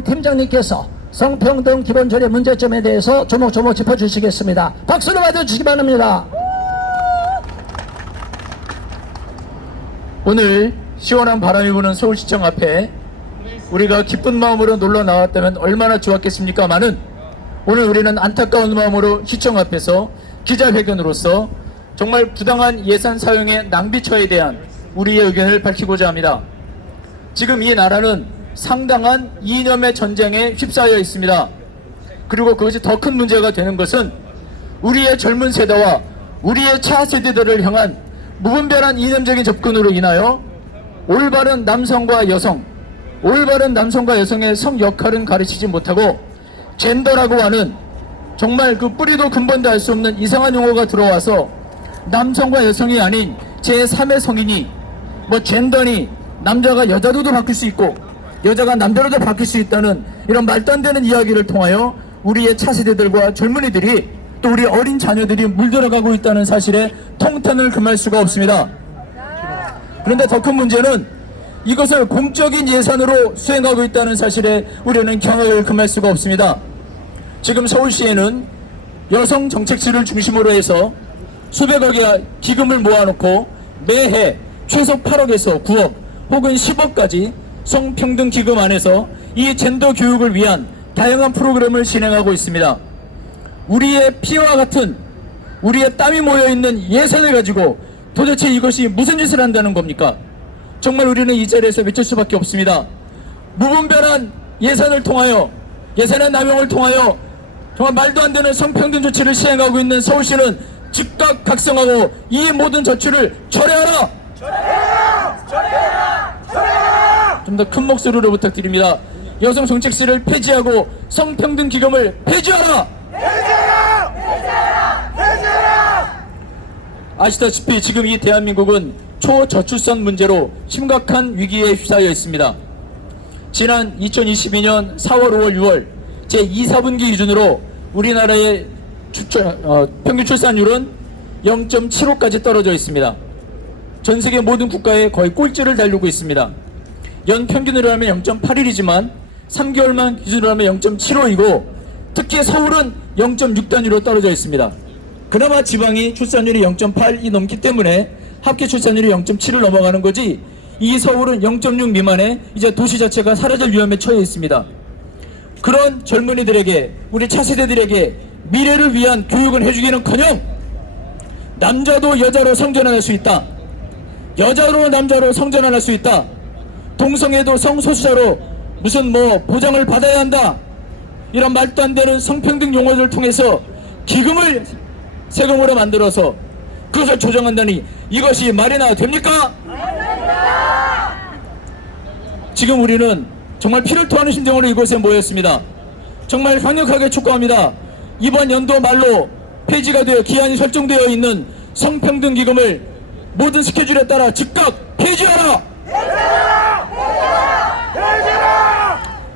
팀장님께서 성평등 기본조례 문제점에 대해서 조목조목 짚어주시겠습니다. 박수로 맞아주시기 바랍니다. 오늘 시원한 바람이 부는 서울시청 앞에 우리가 기쁜 마음으로 놀러 나왔다면 얼마나 좋았겠습니까마는 오늘 우리는 안타까운 마음으로 시청 앞에서 기자회견으로서 정말 부당한 예산 사용의 낭비처에 대한 우리의 의견을 밝히고자 합니다. 지금 이 나라는 상당한 이념의 전쟁에 휩싸여 있습니다. 그리고 그것이 더 큰 문제가 되는 것은 우리의 젊은 세대와 우리의 차 세대들을 향한 무분별한 이념적인 접근으로 인하여 올바른 남성과 여성, 올바른 남성과 여성의 성 역할은 가르치지 못하고 젠더라고 하는 정말 그 뿌리도 근본도 알 수 없는 이상한 용어가 들어와서 남성과 여성이 아닌 제3의 성인이 뭐 젠더니 남자가 여자로도 바뀔 수 있고 여자가 남자로도 바뀔 수 있다는 이런 말도 안 되는 이야기를 통하여 우리의 차세대들과 젊은이들이 또 우리 어린 자녀들이 물들어가고 있다는 사실에 통탄을 금할 수가 없습니다. 그런데 더 큰 문제는 이것을 공적인 예산으로 수행하고 있다는 사실에 우리는 경악을 금할 수가 없습니다. 지금 서울시에는 여성 정책실을 중심으로 해서 수백억의 기금을 모아놓고 매해 최소 8억에서 9억 혹은 10억까지 성평등 기금 안에서 이 젠더 교육을 위한 다양한 프로그램을 진행하고 있습니다. 우리의 피와 같은 우리의 땀이 모여 있는 예산을 가지고 도대체 이것이 무슨 짓을 한다는 겁니까? 정말 우리는 이 자리에서 외칠 수밖에 없습니다. 무분별한 예산을 통하여 예산의 남용을 통하여 정말 말도 안 되는 성평등 조치를 시행하고 있는 서울시는 즉각 각성하고 이 모든 조치를 철회하라! 좀 더 큰 목소리로 부탁드립니다. 여성 정책실을 폐지하고 성평등 기금을 폐지하라! 아시다시피 지금 이 대한민국은 초저출산 문제로 심각한 위기에 휩싸여 있습니다. 지난 2022년 4월, 5월, 6월 제2, 4분기 기준으로 우리나라의 출산, 어, 평균 출산율은 0.75까지 떨어져 있습니다. 전 세계 모든 국가에 거의 꼴찌를 달리고 있습니다. 연 평균으로 하면 0.81이지만 3개월만 기준으로 하면 0.75이고 특히 서울은 0.6 단위로 떨어져 있습니다. 그나마 지방이 출산율이 0.8이 넘기 때문에 합계 출산율이 0.7을 넘어가는 거지 이 서울은 0.6 미만에 이제 도시 자체가 사라질 위험에 처해 있습니다. 그런 젊은이들에게 우리 차세대들에게 미래를 위한 교육을 해주기는커녕 남자도 여자로 성전환할 수 있다. 여자로 남자로 성전환할 수 있다. 동성애도 성소수자로 무슨 뭐 보장을 받아야 한다. 이런 말도 안 되는 성평등 용어를 통해서 기금을 세금으로 만들어서 그것을 조정한다니 이것이 말이나 됩니까? 지금 우리는 정말 피를 토하는 심정으로 이곳에 모였습니다. 정말 강력하게 촉구합니다. 이번 연도 말로 폐지가 되어 기한이 설정되어 있는 성평등 기금을 모든 스케줄에 따라 즉각 폐지하라!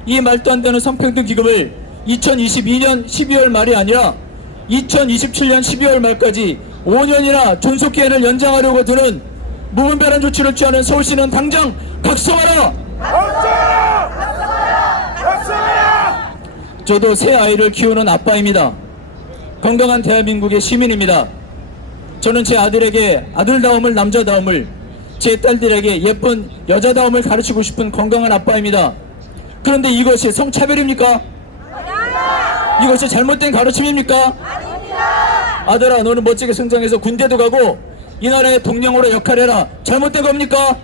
이 말도 안 되는 성평등 기금을 2022년 12월 말이 아니라 2027년 12월 말까지 5년이나 존속 기한을 연장하려고 드는 무분별한 조치를 취하는 서울시는 당장 각성하라! 저도 새 아이를 키우는 아빠입니다. 건강한 대한민국의 시민입니다. 저는 제 아들에게 아들다움을 남자다움을 제 딸들에게 예쁜 여자다움을 가르치고 싶은 건강한 아빠입니다. 그런데 이것이 성차별입니까? 이것이 잘못된 가르침입니까? 아들아 너는 멋지게 성장해서 군대도 가고 이 나라의 동령으로 역할해라 잘못된 겁니까?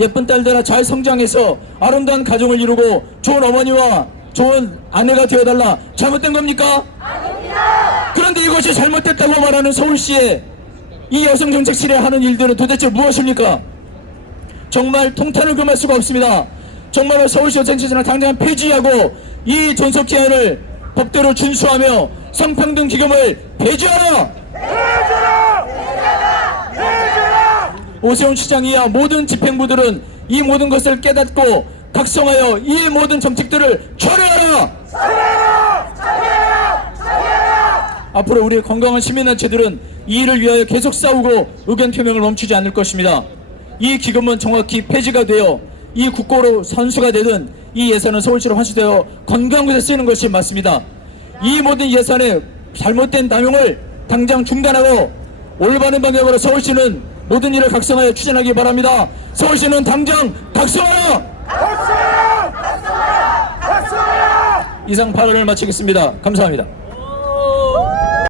예쁜 딸들아 잘 성장해서 아름다운 가정을 이루고 좋은 어머니와 좋은 아내가 되어달라 잘못된 겁니까? 그런데 이것이 잘못됐다고 말하는 서울시의 이 여성정책실에 하는 일들은 도대체 무엇입니까? 정말 통탄을 금할 수가 없습니다. 정말로 서울시 여성정책실을 당장 폐지하고 이 존속기한을 법대로 준수하며 성평등 기금을 폐지하라! 오세훈 시장이야 모든 집행부들은 이 모든 것을 깨닫고 각성하여 이 모든 정책들을 철회하라! 앞으로 우리의 건강한 시민단체들은 이 일을 위하여 계속 싸우고 의견 표명을 멈추지 않을 것입니다. 이 기금은 정확히 폐지가 되어 이 국고로 선수가 되든 이 예산은 서울시로 환수되어 건강한 곳에 쓰이는 것이 맞습니다. 이 모든 예산의 잘못된 남용을 당장 중단하고 올바른 방향으로 서울시는 모든 일을 각성하여 추진하기 바랍니다. 서울시는 당장 각성하라! 이상 발언을 마치겠습니다. 감사합니다.